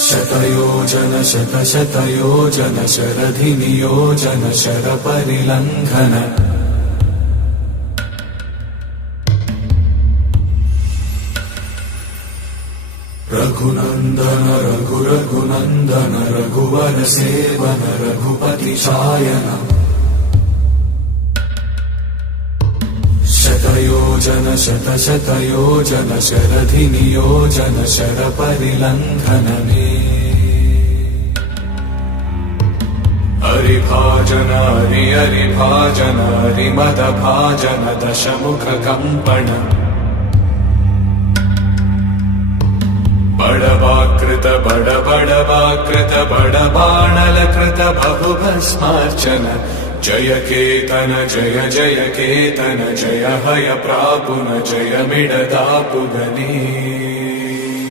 शतयोजन शतशतयोजन शरधिनियोजन शरपरिलङ्घन रघुनन्दन रघुरघुनन्दन रघुवर सेवन रघुपति शायन शतयोजन शतशतयोजन शरधिनियोजन शरपरिलङ्घन मे हरिभाजन हरिभाजन हरिमदभाजन दशमुख कम्पण बड़वाकृत बड़वाकृत बड़बाणलकृत बहुभस्मार्चन जय केतन जय केतन जय हय प्रापुन जय मिडदापुगने।